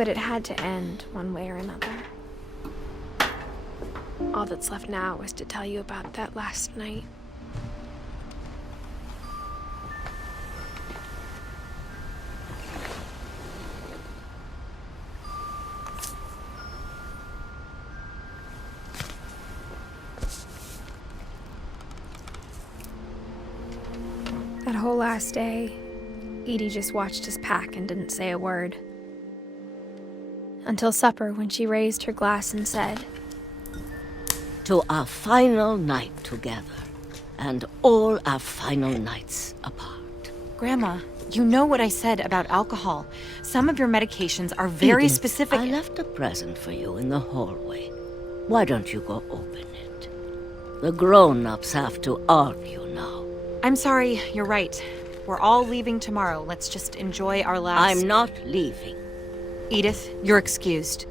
But it had to end one way or another. All that's left now was to tell you about that last night. That whole last day, Edie just watched us pack and didn't say a word. Until supper, when she raised her glass and said, "To our final night together, and all our final nights apart." Grandma, you know what I said about alcohol. Some of your medications are very Edith, specific. I left a present for you in the hallway. Why don't you go open it? The grown-ups have to argue now. I'm sorry, you're right. We're all leaving tomorrow. Let's just enjoy our last... I'm not leaving. Edith, you're excused.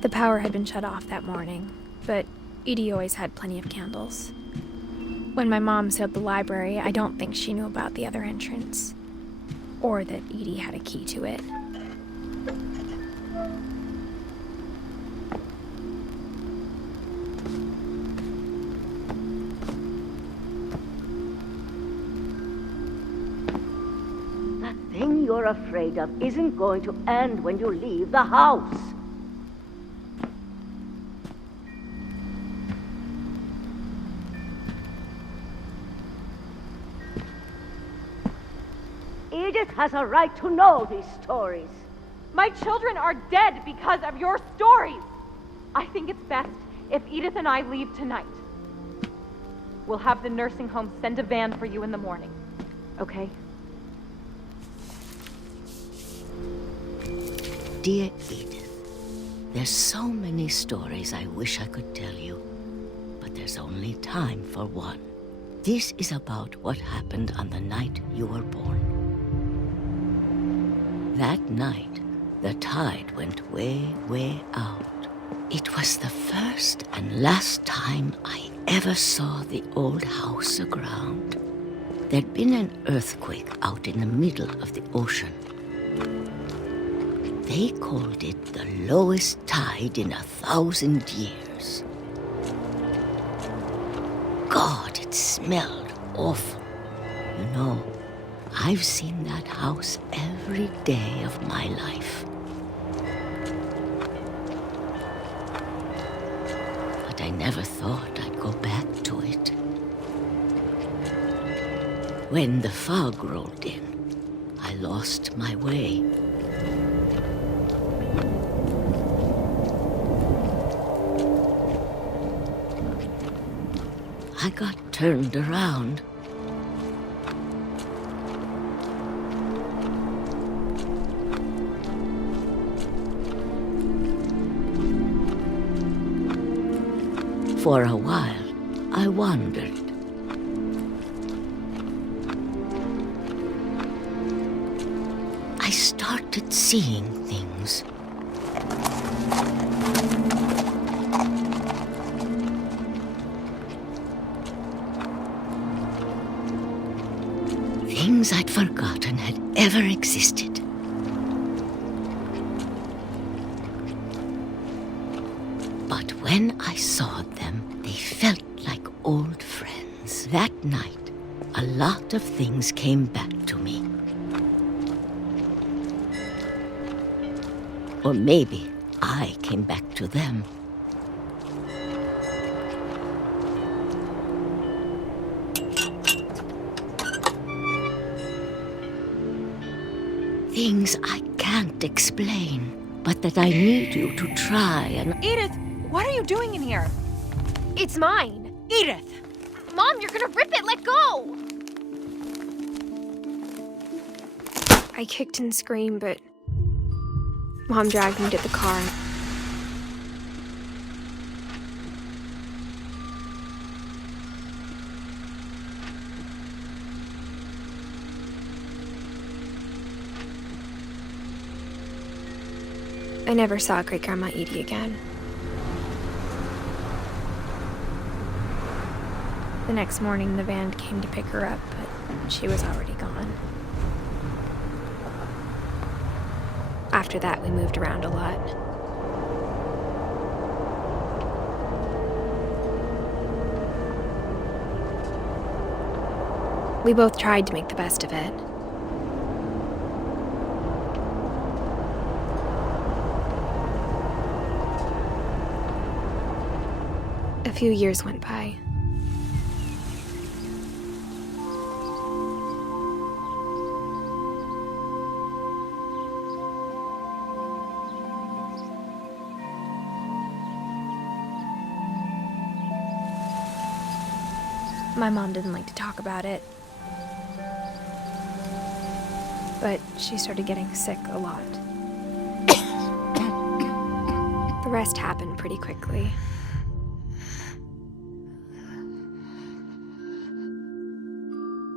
The power had been shut off that morning, but Edie always had plenty of candles. When my mom sealed the library, I don't think she knew about the other entrance, or that Edie had a key to it. That thing you're afraid of isn't going to end when you leave the house. Edith has a right to know these stories. My children are dead because of your stories. I think it's best if Edith and I leave tonight. We'll have the nursing home send a van for you in the morning, okay? Dear Edith, there's so many stories I wish I could tell you, but there's only time for one. This is about what happened on the night you were born. That night, the tide went way, way out. It was the first and last time I ever saw the old house aground. There'd been an earthquake out in the middle of the ocean. They called it the lowest tide in 1,000 years. God, it smelled awful. You know, I've seen that house every day of my life. But I never thought I'd go back to it. When the fog rolled in, I lost my way. I got turned around. For a while, I wandered. I started seeing things. Things I'd forgotten had ever existed. But when I saw them, they felt like old friends. That night, a lot of things came back to me. Or maybe I came back to them. Things I can't explain, but that I need you to try and... Edith, what are you doing in here? It's mine! Edith! Mom, you're gonna rip it! Let go! I kicked and screamed, but Mom dragged me to the car. I never saw Great-Grandma Edie again. The next morning, the van came to pick her up, but she was already gone. After that, we moved around a lot. We both tried to make the best of it. A few years went by. My mom didn't like to talk about it, but she started getting sick a lot. The rest happened pretty quickly.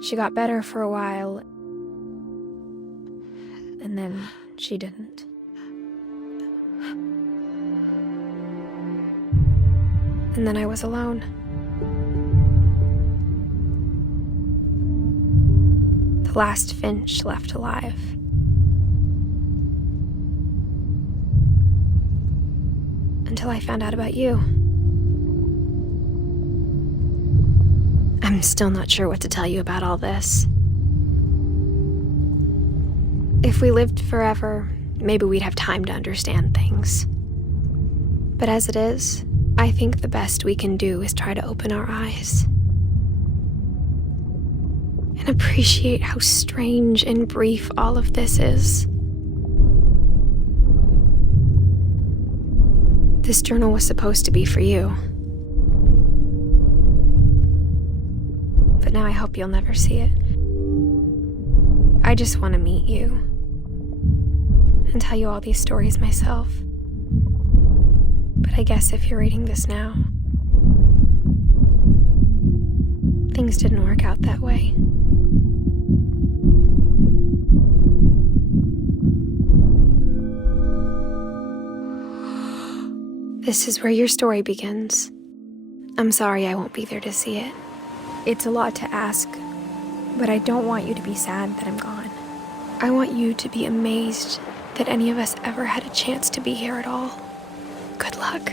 She got better for a while, and then she didn't. And then I was alone. The last Finch left alive. Until I found out about you. I'm still not sure what to tell you about all this. If we lived forever, maybe we'd have time to understand things. But as it is, I think the best we can do is try to open our eyes. And appreciate how strange and brief all of this is. This journal was supposed to be for you. But now I hope you'll never see it. I just want to meet you and tell you all these stories myself. But I guess if you're reading this now, things didn't work out that way. This is where your story begins. I'm sorry I won't be there to see it. It's a lot to ask, but I don't want you to be sad that I'm gone. I want you to be amazed that any of us ever had a chance to be here at all. Good luck.